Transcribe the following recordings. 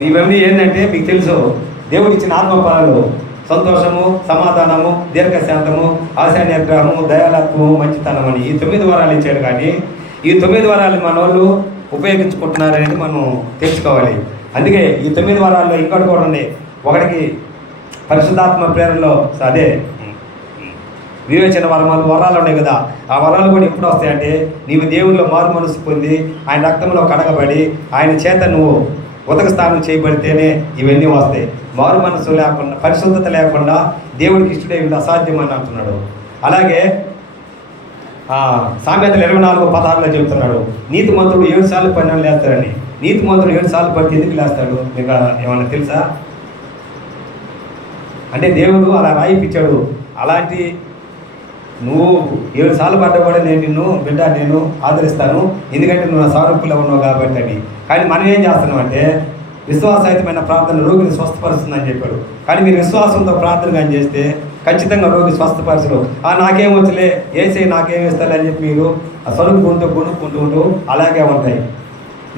ఇవన్నీ ఏంటంటే మీకు తెలుసు, దేవుడు ఇచ్చిన ఆత్మఫలాలు సంతోషము, సమాధానము, దీర్ఘశాంతము, ఆశా నిగ్రహము, దయాలత్వము, మంచితనం అని ఈ 9 వరాలు ఇచ్చాడు. కానీ ఈ 9 వరాలు మన వాళ్ళు ఉపయోగించుకుంటున్నారనేది మనం తెలుసుకోవాలి. అందుకే ఈ 9 వరాల్లో ఇంకోటి కూడా ఉన్నాయి. ఒకటికి పరిశుద్ధాత్మ ప్రేరణలో అదే వివేచన వరాలు ఉన్నాయి కదా. ఆ వరాలు కూడా ఎప్పుడు వస్తాయంటే నీవు దేవుల్లో మారు మనసు పొంది ఆయన రక్తంలో కడగబడి ఆయన చేత నువ్వు ఉదక స్థానం చేయబడితేనే ఇవన్నీ వస్తాయి. మారు మనసు లేకుండా, పరిశుద్ధత లేకుండా దేవుడికి ఇష్టడే అసాధ్యం అని అంటున్నాడు. అలాగే సామెతలు 24:16 చెబుతున్నాడు, నీతిమంతుడు 7 సార్లు పని లేస్తాడని. నీతిమంతుడు 7 సార్లు పడితే ఎందుకు లేస్తాడు మీకు ఏమన్నా తెలుసా? అంటే దేవుడు అలా రాయిపించాడు. అలాంటి నువ్వు 7 సార్లు పడ్డా కూడా నేను నిన్ను బిడ్డ నేను ఆదరిస్తాను, ఎందుకంటే నువ్వు నా సారూప్యంలో ఉన్నావు కాబట్టి అని. కానీ మనం ఏం చేస్తున్నాం అంటే విశ్వాసహితమైన ప్రార్థన రోగిని స్వస్థపరుస్తుందని చెప్పాడు. కానీ మీరు విశ్వాసంతో ప్రార్థన కానీ చేస్తే ఖచ్చితంగా రోగి స్వస్థపరచడు. నాకేం వచ్చలే ఏసే నాకేం ఇస్తాడు అని చెప్పి మీరు సరుకుంటూ కొనుక్కుంటూ అలాగే ఉంటాయి.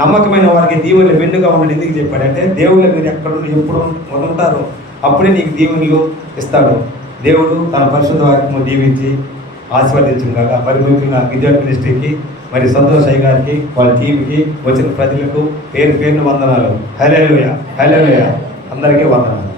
నమ్మకమైన వారికి దీవెనలు మెండుగా ఉండడం ఎందుకు చెప్పాడంటే దేవుళ్ళు మీరు ఎప్పుడు ఉంటారో అప్పుడే నీకు దీవెనలు ఇస్తాడు. దేవుడు తన పరిశుద్ధ వాక్యము దీవించి ఆశీర్వదించుగాక. మరి ముఖ్యంగా గిద్యోన్ మినిస్ట్రీకి, మరి సంతోష్ అయ్య గారికి, వాళ్ళ టీంకి, వచ్చిన ప్రజలకు పేరు పేరున వందనాలు. హల్లెలూయా, హల్లెలూయా, అందరికీ వందనాలు.